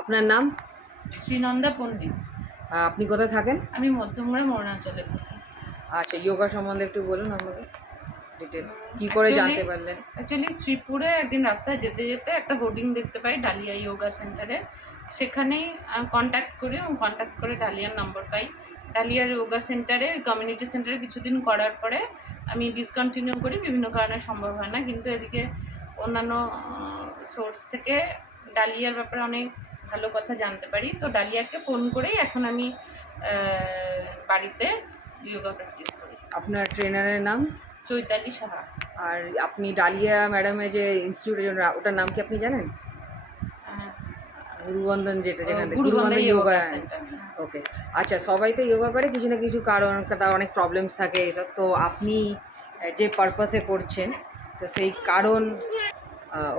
আপনার নাম? শ্রীনন্দা পণ্ডিত। আপনি কোথায় থাকেন? আমি মধ্যমগ্রাম অরুণাচলে থাকি। আচ্ছা, যোগা সম্বন্ধে একটু বলুন আমাকে ডিটেলস। কি করে জানতে পারলেন? অ্যাকচুয়ালি শ্রীপুরে একদিন রাস্তায় যেতে যেতে একটা হোর্ডিং দেখতে পাই ডালিয়া যোগা সেন্টারে। সেখানেই কন্ট্যাক্ট করি এবং কন্ট্যাক্ট করে ডালিয়ার নম্বর পাই। ডালিয়ার যোগা সেন্টারে কমিউনিটি সেন্টারে কিছুদিন করার পরে আমি ডিসকন্টিনিউ করি, বিভিন্ন কারণে সম্ভব হয় না। কিন্তু এদিকে অন্যান্য সোর্স থেকে ডালিয়ার ব্যাপারে অনেক ভালো কথা জানতে পারি। তো ডালিয়াকে ফোন করেই এখন আমি বাড়িতে যোগা প্র্যাকটিস করি। আপনার ট্রেনারের নাম? চৈতালি সাহা। আর আপনি ডালিয়া ম্যাডামের যে ইনস্টিটিউটের জন্য ওটার নাম কি আপনি জানেন? গুরুবন্ধন, যেটা যেখান থেকে গুরুবন্ধন যোগা সেন্টার। ওকে। আচ্ছা, সবাই তো যোগা করে কিছু না কিছু কারণ, তার অনেক প্রবলেমস থাকে এসব। তো আপনি যে পারপাসে করছেন, তো সেই কারণ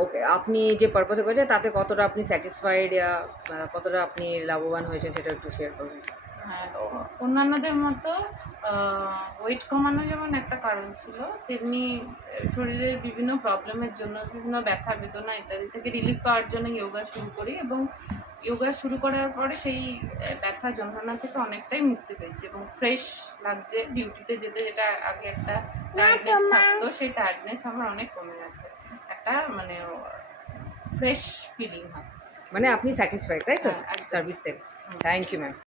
ওকে, আপনি যে পারপাসে করছেন তাতে কতটা আপনি স্যাটিসফাইড, কতটা আপনি লাভবান হয়েছেন সেটা একটু শেয়ার করবেন। হ্যাঁ, অন্যান্যদের মতো ওয়েট কমানো যেমন একটা কারণ ছিল, তেমনি শরীরের বিভিন্ন প্রবলেমের জন্য, বিভিন্ন ব্যথা বেদনা ইত্যাদি থেকে রিলিফ পাওয়ার জন্য যোগা শুরু করি এবং যোগা শুরু করার পরে সেই ব্যথা যন্ত্রণা থেকে অনেকটাই মুক্তি পেয়েছি এবং ফ্রেশ লাগছে। ডিউটিতে যেতে যেটা আগে একটা টায়ার্ডনেস থাকতো, সেই টায়ার্ডনেস আমার অনেক কমে গেছে। একটা মানে ফ্রেশ ফিলিং হয়। মানে আপনি স্যাটিসফাইড, তাই তো হ্যাঁ, একদম। সার্ভিস থেকে? Thank you ma'am.